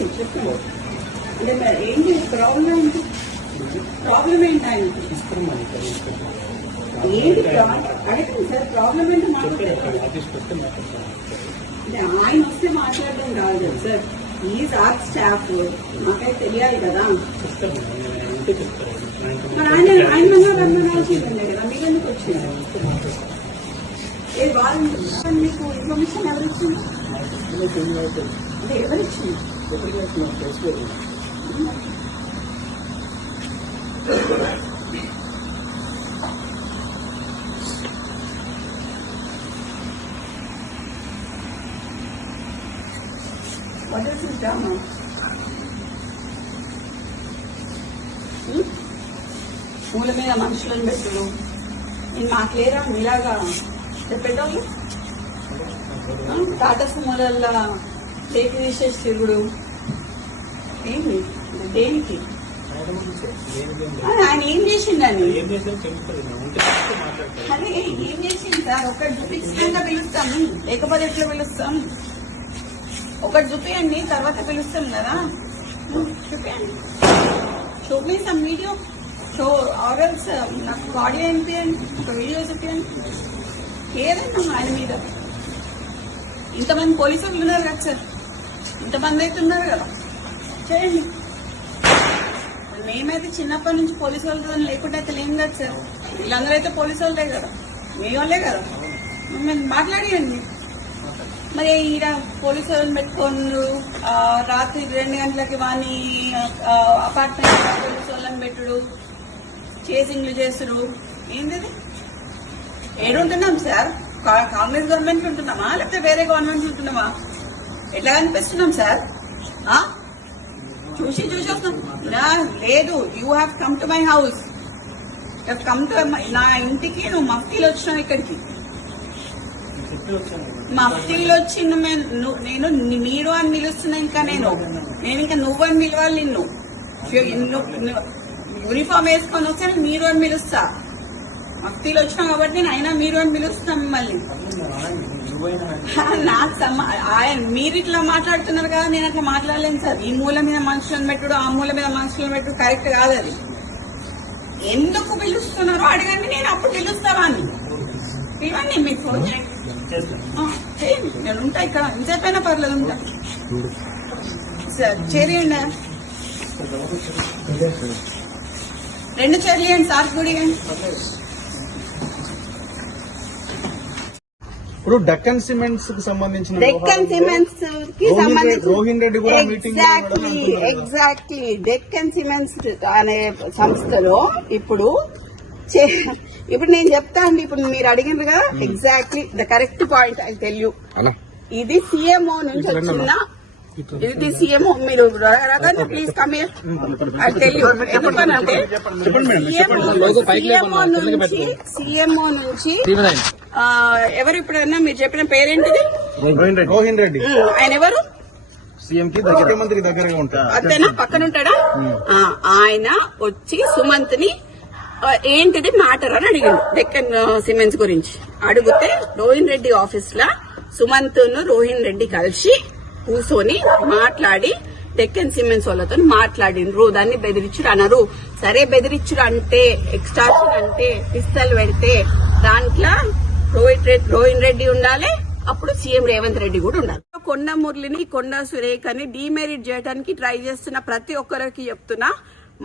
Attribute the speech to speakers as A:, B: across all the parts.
A: అంటే మరి ఏంటి ప్రాబ్లం ఏంటి? ప్రాబ్లం ఏంటి
B: తీసుకొస్తాం.
A: ఏంటి అడగండి సార్ ప్రాబ్లం ఏంటి ఆయన వస్తే మాట్లాడడం కాదు కదా సార్. ఈజ్ ఆర్ స్టాఫ్ నాకైతే తెలియాలి కదా. మరి ఆయన ఆయన మన్నా రమ్మన్నా చూడండి కదా మీకు ఎందుకు వచ్చింది ఏ వాళ్ళు మీకు ఇన్ఫర్మేషన్ ఎవరు ఇచ్చింది? అంటే ఎవరు ఇచ్చింది? What is this drama? Hmm? పూల మీద మనుషులను పెట్టుడు నేను మాకు లేరా మీలాగా చెప్పేటోళ్ళు ఆ? టాటా సుమోలల్లో టేక్ తీసేసి తిరుగుడు ఏంటి దేనికి? ఆయన ఏం చేసిండని
B: ఏం
A: అరే ఏం చేసింది సార్? ఒకటి చూపించినాక పిలుస్తాము లేకపోతే ఎట్లా పిలుస్తాం? ఒకటి చూపియండి తర్వాత పిలుస్తాం కదా. చూపియండి. చూపిస్తాం వీడియో. షో ఆర్ఎల్స్ నాకు ఆడియో వినిపించండి ఒక వీడియో చూపించండి ఏదైనా ఆయన మీద. ఇంతమంది పోలీసులు ఉన్నారు కదా సార్. ఇంతమంది అయితే ఉన్నారు కదా. చేయండి. మేమైతే చిన్నప్పటి నుంచి పోలీసు వాళ్ళతో లేకుండా అయితే లేం కదా సార్. వీళ్ళందరూ అయితే పోలీసు వాళ్ళే కదా. మీ వాళ్ళే కదా. మేము మాట్లాడియండి. మరి ఈడ పోలీసు వాళ్ళని పెట్టుకోండు రాత్రి రెండు గంటలకి వాని అపార్ట్మెంట్ పోలీసు వాళ్ళని పెట్టుడు. చేసింగ్లు చేసుడు ఏంటిది? ఏడుంటున్నాం సార్? కా- కాంగ్రెస్ గవర్నమెంట్ ఉంటున్నామా? లేకపోతే వేరే గవర్నమెంట్ ఉంటున్నామా? ఎట్లా కనిపిస్తున్నాం సార్? ఆ? చూసి చూసి వస్తాం లేదు you have come to my house come to నా ఇంటికి నువ్వు మఫ్తీలు వచ్చినావు ఇక్కడికి. మఫ్తీలు వచ్చి నేను మీరు అని పిలుస్తున్నా ఇంకా నేను. నేను ఇంకా నువ్వు అని పిలవాలి నిన్ను. యూనిఫామ్ వేసుకొని వస్తే మీరు అని పిలుస్తా. మఫ్తీలు వచ్చినావు కాబట్టి నేను అయినా మీరు అని పిలుస్తాం మిమ్మల్ని. నాకు సమ ఆయన మీరు ఇట్లా మాట్లాడుతున్నారు కదా నేను అట్లా మాట్లాడలేను సార్. ఈ మూల మీద మనుషులను పెట్టుడు ఆ మూల మీద మనుషులను పెట్టుడు కరెక్ట్ కాదు అది. ఎందుకు పిలుస్తున్నారో? అడగండి నేను అప్పుడు పిలుస్తావా అని ఇవ్వండి మీకు నేను ఉంటా ఇక్కడ. ఇంతసేపైనా పర్లేదు ఉంటా. సార్ చేరియండి రెండు చైర్లు ఇవ్వండి సార్ కూడా
C: ఇప్పుడు డక్కన్ సిమెంట్స్కి సంబంధించిన
A: డెక్కన్ సిమెంట్స్కి
C: రోహిన్
A: సంబంధించి
C: రెడ్డి- రోహిన్ రెడ్డి కూడా meeting
A: exactly. Exactly Deccan cements అనే సంస్థలో ఇప్పుడు చే- ఇప్పుడు నేను చెప్తా అండి ఇప్పుడు మీరు అడిగినారు కదా. Exactly the correct point I tell you
C: అలా
A: ఇది సిఎంఓ నుంచి వచ్చిన ఇది సిఎంఓ మీరు please come I tell you ఎందుకనంటే
C: చెప్పండి మేడం
A: సిఎంఓ నుంచి సిఎంఓ నుంచి ఎవరు ఇప్పుడన్నా మీరు చెప్పిన పేరేంటిది?
C: రోహిన్ రెడ్డి.
A: ఆయన ఎవరు?
C: సీఎం కి ముఖ్యమంత్రికి దగ్గరగా ఉంటారు
A: అతనా పక్కన ఉంటాడా ఆ, ఆయన వచ్చి సుమంత్ని ఏంటిది? మ్యాటర్ అని అడిగిండు. డెక్కన్ సిమెంట్స్ గురించి. అడిగితే రోహిన్ రెడ్డి ఆఫీస్ లా సుమంత్ను రోహిన్ రెడ్డి కలిసి కూర్చొని మాట్లాడి డెక్కన్ సిమెంట్స్ వాళ్ళతో మాట్లాడిండ్రు దాన్ని బెదిరించుడు అన్నారు. సరే బెదిరించుడు అంటే ఎక్స్టార్షన్ అంటే పిస్తల్ పెడితే దాంట్లో రోహిత్ రెడ్డి రోహిన్ రెడ్డి ఉండాలి. అప్పుడు సీఎం రేవంత్ రెడ్డి కూడా ఉండాలి. కొండ మురళిని కొండ సురేఖని డిమెరిట్ చేయడానికి ట్రై చేస్తున్న ప్రతి ఒక్కరికి చెప్తున్నా.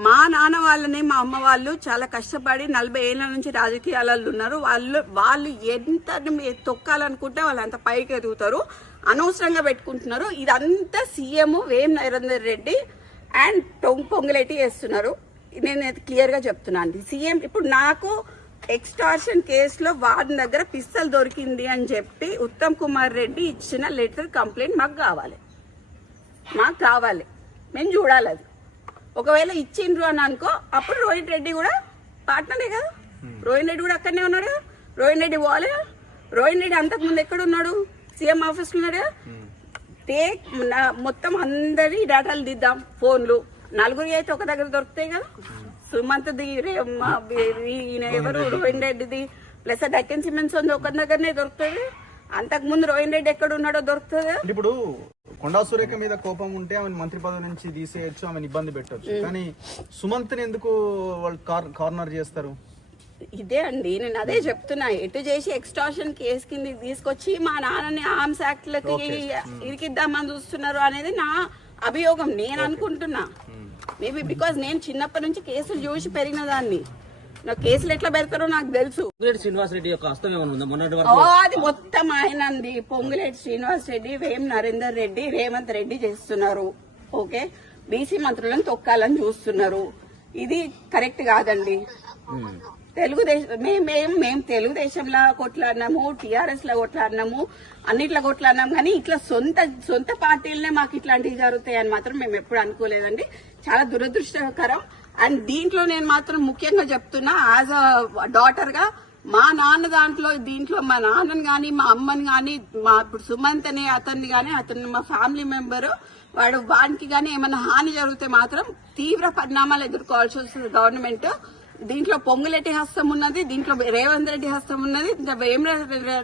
A: మా నాన్న వాళ్ళని మా అమ్మ వాళ్ళు చాలా కష్టపడి నలభై ఏళ్ళ నుంచి రాజకీయాలలో ఉన్నారు. వాళ్ళు వాళ్ళు ఎంత తొక్కాలనుకుంటే వాళ్ళు అంత పైకి ఎదుగుతారు. అనవసరంగా పెట్టుకుంటున్నారు. ఇదంతా సీఎం వేం నరేందర్ రెడ్డి అండ్ టొంగ్ పొంగులేటి చేస్తున్నారు. నేను క్లియర్గా చెప్తున్నాను. సీఎం ఇప్పుడు నాకు ఎక్స్టార్షన్ కేసులో వాడి దగ్గర పిస్తల్ దొరికింది అని చెప్పి ఉత్తమ్ కుమార్ రెడ్డి ఇచ్చిన లెటర్ కంప్లైంట్ మాకు కావాలి. మాకు కావాలి. మేము చూడాలి అది. ఒకవేళ ఇచ్చిండ్రు అని అనుకో అప్పుడు రోహిత్ రెడ్డి కూడా పార్ట్నరే కదా. రోహిత్ రెడ్డి కూడా అక్కడనే ఉన్నాడు కదా. రోహిత్ రెడ్డి కదా. రోహిత్ రెడ్డి అంతకుముందు ఎక్కడ ఉన్నాడు? సీఎం ఆఫీస్ ఉన్నాడు కదా. టేక్ నా- మొత్తం అందరి డేటాలు దిద్దాం. ఫోన్లు. నలుగురి అయితే ఒక దగ్గర దొరుకుతాయి కదా. సుమంత్ ది ఈయన ఎవరు రోహిన్ రెడ్డిది ప్లస్ డక్కన్ సిమెంట్స్ ఉంది ఒక దగ్గరనే దొరుకుతుంది అంతకు ముందు రోహిన్ రెడ్డి ఎక్కడ ఉన్నాడో దొరుకుతుంది
C: ఇప్పుడు కొండా సురేఖ మీద కోపం ఉంటే ఆమె మంత్రి పదవి నుంచి తీసేయచ్చు ఆమెను ఇబ్బంది పెట్టొచ్చు కానీ సుమంత్ని ఎందుకు వాళ్ళు కార్- కార్నర్ చేస్తారు
A: ఇదే అండి నేను అదే చెప్తున్నా ఎటు చేసి ఎక్స్టార్షన్ కేసు కింద తీసుకొచ్చి మా నాన్నని ఆర్మ్స్ యాక్ట్ లకి ఇరికిద్దామని చూస్తున్నారు అనేది నా అభియోగం నేను అనుకుంటున్నా మేబీ బికాజ్ నేను చిన్నప్పటి నుంచి కేసులు చూసి పెరిగిన దాన్ని. నాకు కేసులు ఎట్లా పెడతారో నాకు తెలుసు.
D: పొంగులేటి శ్రీనివాస్ రెడ్డి యొక్క హస్తం ఏమైనా ఉందా? మొన్నటి
A: ఓ
D: వరకు
A: అది మొత్తం ఆయనంది. పొంగులేటి శ్రీనివాస్ రెడ్డి వేం నరేందర్ రెడ్డి రేవంత్ రెడ్డి చేస్తున్నారు. ఓకే? బీసీ మంత్రులను తొక్కాలని చూస్తున్నారు. ఇది కరెక్ట్ కాదండి. తెలుగుదేశం మేము మేము మేము తెలుగుదేశంలో కొట్లాడినాము టీఆర్ఎస్లో కొట్లాడినాము అన్నిట్లో కొట్లాడినాం కానీ ఇట్లా సొంత సొంత పార్టీలనే మాకు ఇట్లాంటివి జరుగుతాయని మాత్రం మేము ఎప్పుడు అనుకోలేదండి. చాలా దురదృష్టకరం. అండ్ దీంట్లో నేను మాత్రం ముఖ్యంగా చెప్తున్నా యాజ్ అ డాటర్గా మా నాన్న దాంట్లో దీంట్లో మా నాన్నని కానీ మా అమ్మని కానీ మా ఇప్పుడు సుమంత్ అనే అతన్ని కానీ అతను మా ఫ్యామిలీ మెంబరు వాడు వానికి కానీ ఏమైనా హాని జరిగితే మాత్రం తీవ్ర పరిణామాలు ఎదుర్కోవాల్సి వస్తుంది గవర్నమెంట్. దీంట్లో పొంగులెట్టి హస్తం ఉన్నది దీంట్లో రేవంత్ రెడ్డి హస్తం ఉన్నది ఇంకా వేమ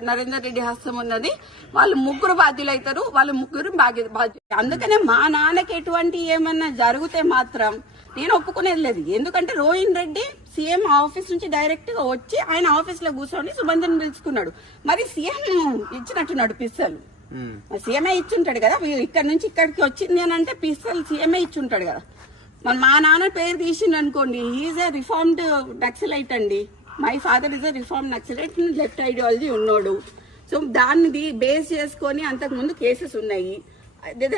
A: నరేందర్ రెడ్డి హస్తం ఉన్నది. వాళ్ళు ముగ్గురు బాధ్యులు అవుతారు వాళ్ళు ముగ్గురు బాధ్య బాధ్యులు అందుకనే మా నాన్నకి ఎటువంటి ఏమన్నా జరిగితే మాత్రం నేను ఒప్పుకునేది లేదు. ఎందుకంటే రోహిన్ రెడ్డి సీఎం ఆఫీస్ నుంచి డైరెక్ట్గా వచ్చి ఆయన ఆఫీస్లో కూర్చొని సుబంధన్ పిలుచుకున్నాడు. మరి సీఎం ఇచ్చినట్టున్నాడు పిస్తలు సీఎంఏ ఇచ్చుంటాడు కదా ఇక్కడ నుంచి ఇక్కడికి వచ్చింది అని అంటే పిస్తలు సీఎంఏ ఇచ్చుంటాడు కదా. మన మా నాన్న పేరు తీసిండు అనుకోండి ఈజ్ ఏ రిఫార్మ్డ్ నక్సలైట్ అండి. My father is a reform naxalite left ideology ఉన్నాడు. సో దాన్ని బేస్ చేసుకొని అంతకు ముందు కేసెస్ ఉన్నాయి.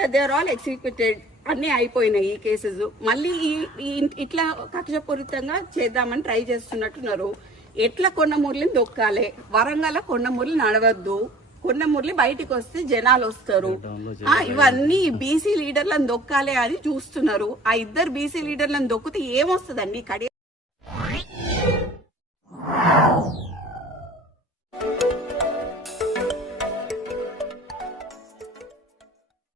A: దేర్ ఆల్ ఎగ్జిక్యూటెడ్ అన్నీ అయిపోయినాయి ఈ కేసెస్ మళ్ళీ ఈ- ఈ ఇట్లా కక్షపూరితంగా చేద్దామని ట్రై చేస్తున్నట్టున్నారు. ఎట్లా కొండ మురళిని దొక్కాలి? వరంగల్ కొండ మురళి నడవద్దు. కొండ మురళి బయటికి వస్తే జనాలు వస్తారు. ఆ, ఇవన్నీ బీసీ లీడర్లను దొక్కాలి అని చూస్తున్నారు. ఆ ఇద్దరు బీసీ లీడర్లను దొక్కితే ఏమొస్తుందండి? కడి